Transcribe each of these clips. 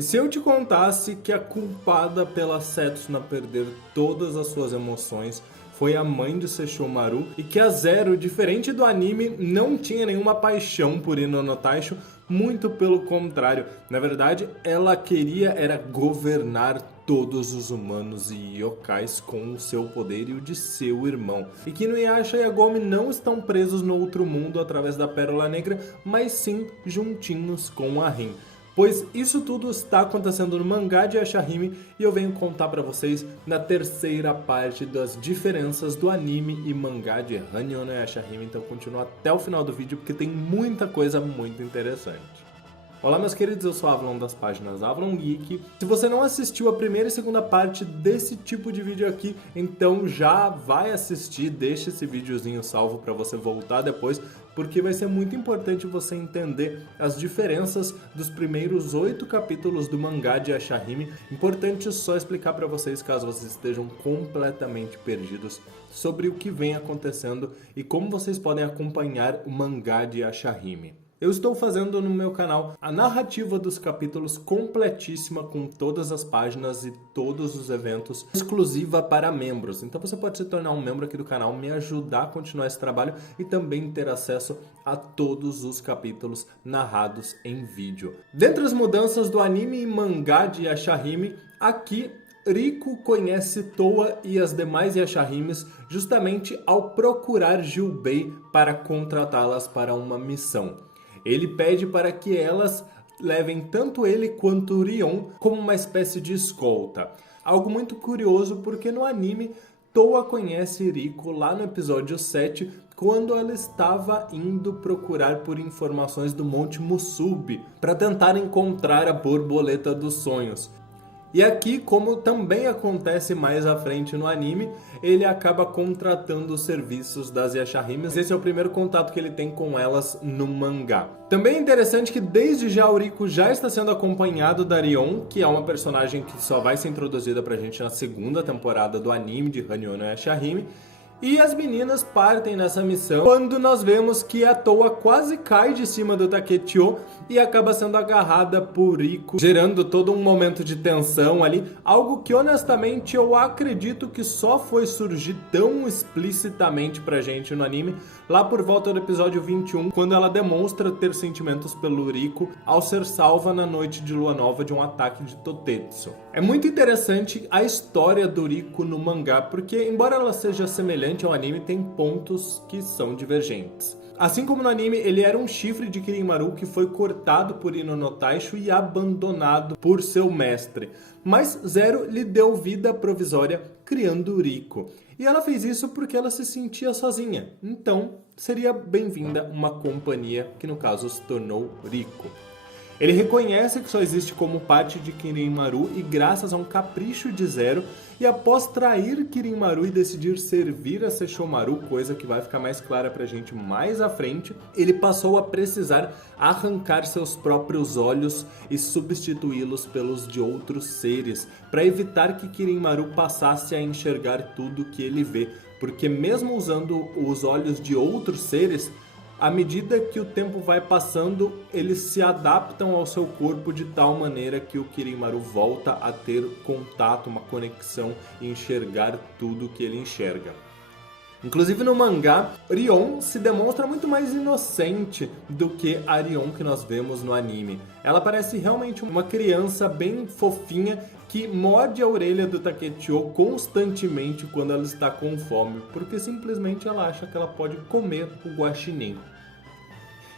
E se eu te contasse que a culpada pela Setsuna perder todas as suas emoções foi a mãe de Sesshomaru e que a Zero, diferente do anime, não tinha nenhuma paixão por Ino no Taisho, muito pelo contrário. Na verdade, ela queria era governar todos os humanos e yokais com o seu poder e o de seu irmão. E que Inuyasha e Agome não estão presos no outro mundo através da Pérola Negra, mas sim juntinhos com a Rin. Pois isso tudo está acontecendo no mangá de Yashahime e eu venho contar pra vocês na terceira parte das diferenças do anime e mangá de Hanyo no Yashahime. Então continua até o final do vídeo porque tem muita coisa muito interessante. Olá meus queridos, eu sou o Avalon das páginas Avalon Geek. Se você não assistiu a primeira e segunda parte desse tipo de vídeo aqui, então já vai assistir, deixa esse videozinho salvo para você voltar depois, porque vai ser muito importante você entender as diferenças dos primeiros 8 capítulos do mangá de Yashahime. Importante só explicar para vocês caso vocês estejam completamente perdidos sobre o que vem acontecendo e como vocês podem acompanhar o mangá de Yashahime. Eu estou fazendo no meu canal a narrativa dos capítulos completíssima com todas as páginas e todos os eventos, exclusiva para membros. Então você pode se tornar um membro aqui do canal, me ajudar a continuar esse trabalho e também ter acesso a todos os capítulos narrados em vídeo. Dentre as mudanças do anime e mangá de Yashahime, aqui Riko conhece Towa e as demais Yashahimes justamente ao procurar Jubei para contratá-las para uma missão. Ele pede para que elas levem tanto ele quanto Rion como uma espécie de escolta. Algo muito curioso porque no anime Towa conhece Riko lá no episódio 7 quando ela estava indo procurar por informações do Monte Musubi para tentar encontrar a borboleta dos sonhos. E aqui, como também acontece mais à frente no anime, ele acaba contratando os serviços das Yashahimes. Esse é o primeiro contato que ele tem com elas no mangá. Também é interessante que desde já o Riko já está sendo acompanhado da Rion, que é uma personagem que só vai ser introduzida pra gente na segunda temporada do anime de Hanyo no Yashahime. E as meninas partem nessa missão quando nós vemos que a Towa quase cai de cima do Takechio e acaba sendo agarrada por Riko, gerando todo um momento de tensão ali, algo que honestamente eu acredito que só foi surgir tão explicitamente pra gente no anime lá por volta do episódio 21, quando ela demonstra ter sentimentos pelo Riko ao ser salva na noite de lua nova de um ataque de Totetsu. É muito interessante a história do Riko no mangá, porque embora ela seja semelhante ao anime, tem pontos que são divergentes. Assim como no anime, ele era um chifre de Kirinmaru que foi cortado por Ino no Taisho e abandonado por seu mestre. Mas Zero lhe deu vida provisória criando Riko. E ela fez isso porque ela se sentia sozinha. Então, seria bem-vinda uma companhia que no caso se tornou Riko. Ele reconhece que só existe como parte de Kirinmaru e graças a um capricho de Zero, e após trair Kirinmaru e decidir servir a Sesshomaru, coisa que vai ficar mais clara pra gente mais à frente, ele passou a precisar arrancar seus próprios olhos e substituí-los pelos de outros seres, para evitar que Kirinmaru passasse a enxergar tudo que ele vê, porque mesmo usando os olhos de outros seres, à medida que o tempo vai passando, eles se adaptam ao seu corpo de tal maneira que o Kirinmaru volta a ter contato, uma conexão e enxergar tudo que ele enxerga. Inclusive no mangá, Rion se demonstra muito mais inocente do que a Rion que nós vemos no anime. Ela parece realmente uma criança bem fofinha que morde a orelha do Takechio constantemente quando ela está com fome, porque simplesmente ela acha que ela pode comer o guaxinim.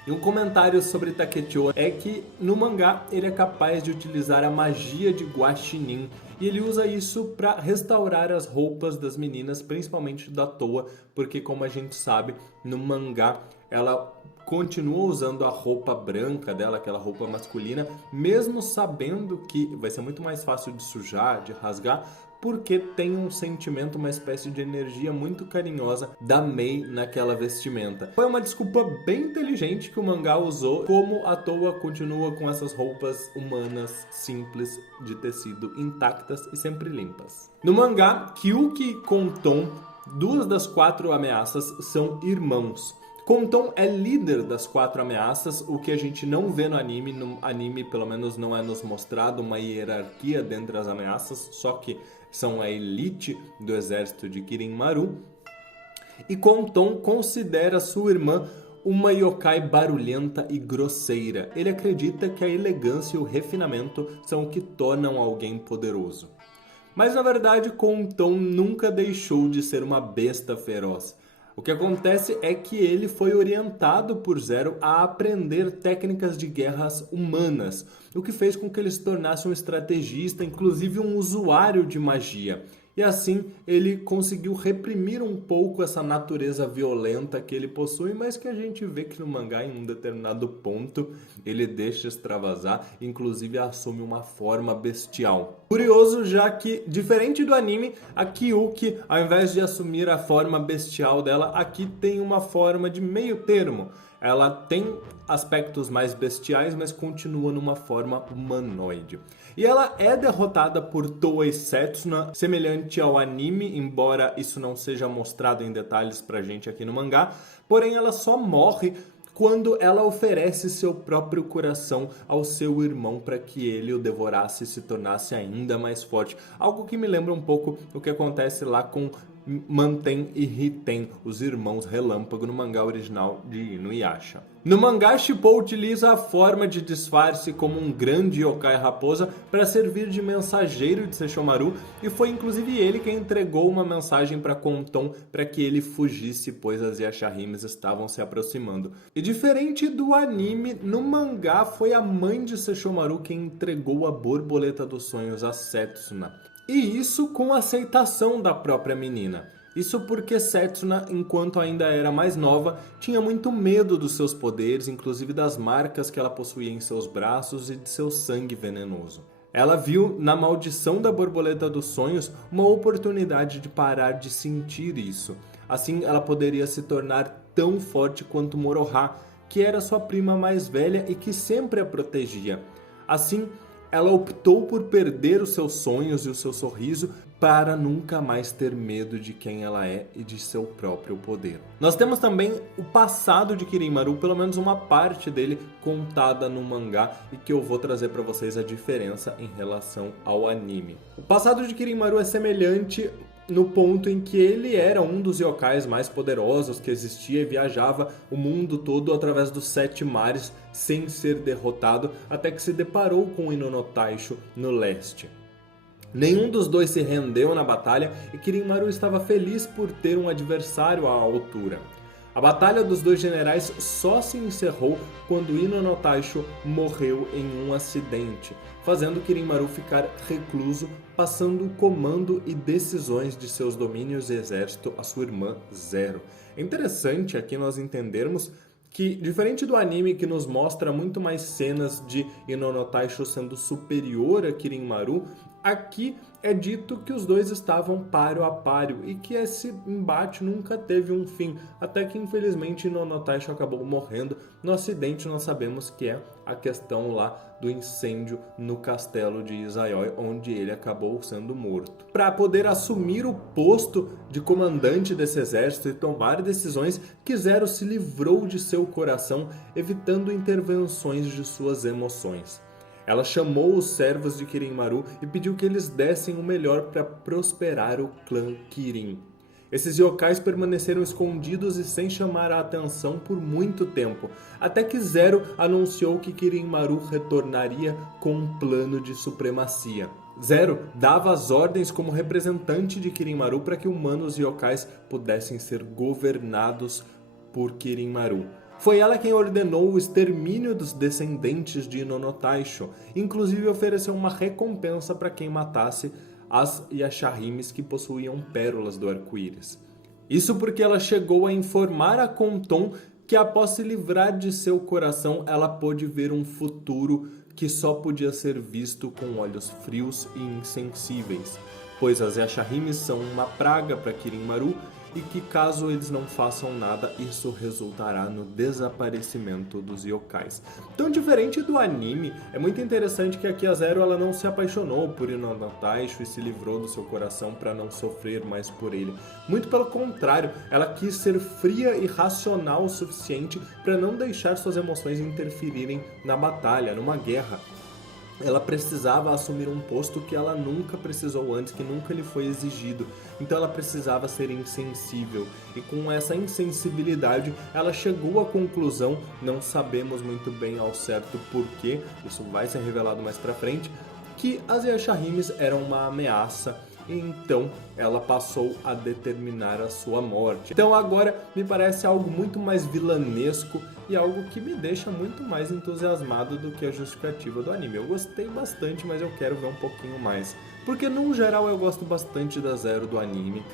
E um comentário sobre Takechio é que no mangá ele é capaz de utilizar a magia de guaxinim e ele usa isso para restaurar as roupas das meninas, principalmente da Towa, porque como a gente sabe, no mangá ela continua usando a roupa branca dela, aquela roupa masculina, mesmo sabendo que vai ser muito mais fácil de sujar, de rasgar, porque tem um sentimento, uma espécie de energia muito carinhosa da Mei naquela vestimenta. Foi uma desculpa bem inteligente que o mangá usou, como a Towa continua com essas roupas humanas simples de tecido intactas e sempre limpas. No mangá, Kyuki e Konton, 2 das 4 ameaças, são irmãos. Konton é líder das 4 ameaças, o que a gente não vê no anime. No anime, pelo menos, não é nos mostrado uma hierarquia dentre as ameaças, só que são a elite do exército de Kirin Maru. E Konton considera sua irmã uma yokai barulhenta e grosseira. Ele acredita que a elegância e o refinamento são o que tornam alguém poderoso. Mas na verdade, Konton nunca deixou de ser uma besta feroz. O que acontece é que ele foi orientado por Zero a aprender técnicas de guerras humanas, o que fez com que ele se tornasse um estrategista, inclusive um usuário de magia. E assim ele conseguiu reprimir um pouco essa natureza violenta que ele possui, mas que a gente vê que no mangá, em um determinado ponto, ele deixa extravasar, inclusive assume uma forma bestial. Curioso, já que, diferente do anime, a Kyuki, ao invés de assumir a forma bestial dela, aqui tem uma forma de meio termo. Ela tem aspectos mais bestiais, mas continua numa forma humanoide. E ela é derrotada por Toei Setsuna, semelhante ao anime, embora isso não seja mostrado em detalhes pra gente aqui no mangá. Porém, ela só morre quando ela oferece seu próprio coração ao seu irmão para que ele o devorasse e se tornasse ainda mais forte. Algo que me lembra um pouco o que acontece lá com Manten e Hiten, os irmãos Relâmpago, no mangá original de Inuyasha. No mangá, Shippo utiliza a forma de disfarce como um grande yokai raposa para servir de mensageiro de Sesshomaru, e foi inclusive ele quem entregou uma mensagem para Konton para que ele fugisse, pois as Yashahimes estavam se aproximando. E diferente do anime, no mangá foi a mãe de Sesshomaru quem entregou a borboleta dos sonhos a Setsuna. E isso com aceitação da própria menina. Isso porque Setsuna, enquanto ainda era mais nova, tinha muito medo dos seus poderes, inclusive das marcas que ela possuía em seus braços e de seu sangue venenoso. Ela viu na maldição da borboleta dos sonhos uma oportunidade de parar de sentir isso. Assim, ela poderia se tornar tão forte quanto Moroha, que era sua prima mais velha e que sempre a protegia. Assim, ela optou por perder os seus sonhos e o seu sorriso para nunca mais ter medo de quem ela é e de seu próprio poder. Nós temos também o passado de Kirin Maru, pelo menos uma parte dele contada no mangá, e que eu vou trazer para vocês a diferença em relação ao anime. O passado de Kirin Maru é semelhante no ponto em que ele era um dos yokais mais poderosos que existia e viajava o mundo todo através dos 7 mares sem ser derrotado, até que se deparou com Inono Taisho no leste. Nenhum dos dois se rendeu na batalha e Kirin Maru estava feliz por ter um adversário à altura. A batalha dos dois generais só se encerrou quando Inono Taisho morreu em um acidente, fazendo Kirin Maru ficar recluso, passando o comando e decisões de seus domínios e exército a sua irmã Zero. É interessante aqui nós entendermos que, diferente do anime que nos mostra muito mais cenas de Inono Taisho sendo superior a Kirin Maru, aqui é dito que os dois estavam páreo a páreo e que esse embate nunca teve um fim, até que infelizmente Inono Taisho acabou morrendo no acidente. Nós sabemos que é a questão lá do incêndio no castelo de Izayoi, onde ele acabou sendo morto. Para poder assumir o posto de comandante desse exército e tomar decisões, Zero se livrou de seu coração, evitando intervenções de suas emoções. Ela chamou os servos de Kirin Maru e pediu que eles dessem o melhor para prosperar o clã Kirin. Esses yokais permaneceram escondidos e sem chamar a atenção por muito tempo, até que Zero anunciou que Kirin Maru retornaria com um plano de supremacia. Zero dava as ordens como representante de Kirin Maru para que humanos e yokais pudessem ser governados por Kirin Maru. Foi ela quem ordenou o extermínio dos descendentes de Inono Taisho, inclusive ofereceu uma recompensa para quem matasse as Yashahimes que possuíam pérolas do arco-íris. Isso porque ela chegou a informar a Konton que, após se livrar de seu coração, ela pôde ver um futuro que só podia ser visto com olhos frios e insensíveis, pois as Yashahimes são uma praga para Kirin Maru e que caso eles não façam nada, isso resultará no desaparecimento dos yokais. Então, diferente do anime, é muito interessante que aqui a Zero ela não se apaixonou por Hinata Taisho e se livrou do seu coração para não sofrer mais por ele. Muito pelo contrário, ela quis ser fria e racional o suficiente para não deixar suas emoções interferirem na batalha, numa guerra. Ela precisava assumir um posto que ela nunca precisou antes, que nunca lhe foi exigido. Então ela precisava ser insensível. E com essa insensibilidade, ela chegou à conclusão, não sabemos muito bem ao certo porquê, isso vai ser revelado mais pra frente, que as Yashahimes eram uma ameaça. E então ela passou a determinar a sua morte. Então agora me parece algo muito mais vilanesco e algo que me deixa muito mais entusiasmado do que a justificativa do anime. Eu gostei bastante, mas eu quero ver um pouquinho mais. Porque no geral eu gosto bastante da Zero do anime.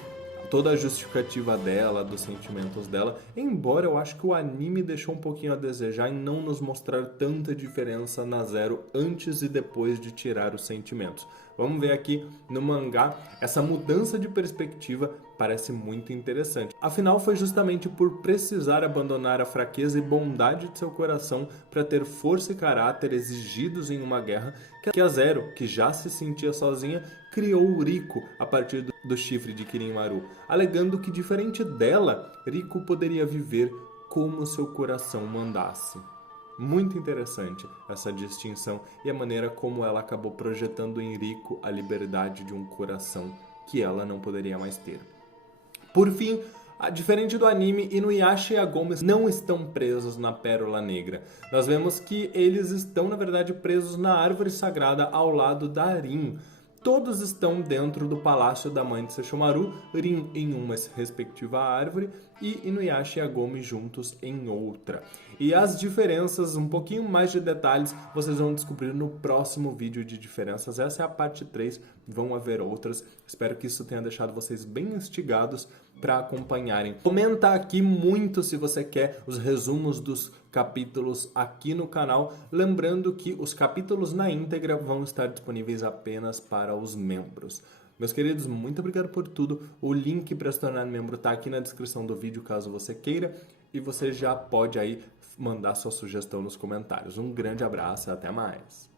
Toda a justificativa dela, dos sentimentos dela, embora eu acho que o anime deixou um pouquinho a desejar em não nos mostrar tanta diferença na Zero antes e depois de tirar os sentimentos. Vamos ver aqui no mangá, essa mudança de perspectiva parece muito interessante. Afinal, foi justamente por precisar abandonar a fraqueza e bondade de seu coração para ter força e caráter exigidos em uma guerra que a Zero, que já se sentia sozinha, criou o Riko a partir do chifre de Kirin-Maru, alegando que, diferente dela, Riko poderia viver como seu coração mandasse. Muito interessante essa distinção e a maneira como ela acabou projetando em Riko a liberdade de um coração que ela não poderia mais ter. Por fim, diferente do anime, Inuyasha e Agome não estão presos na Pérola Negra. Nós vemos que eles estão, na verdade, presos na árvore sagrada ao lado da Rin. Todos estão dentro do palácio da mãe de Sesshomaru, Rin em uma respectiva árvore e Inuyasha e Agome juntos em outra. E as diferenças, um pouquinho mais de detalhes, vocês vão descobrir no próximo vídeo de diferenças. Essa é a parte 3, vão haver outras. Espero que isso tenha deixado vocês bem instigados para acompanharem. Comenta aqui muito se você quer os resumos dos capítulos aqui no canal, lembrando que os capítulos na íntegra vão estar disponíveis apenas para os membros. Meus queridos, muito obrigado por tudo. O link para se tornar membro está aqui na descrição do vídeo, caso você queira, e você já pode aí mandar sua sugestão nos comentários. Um grande abraço e até mais!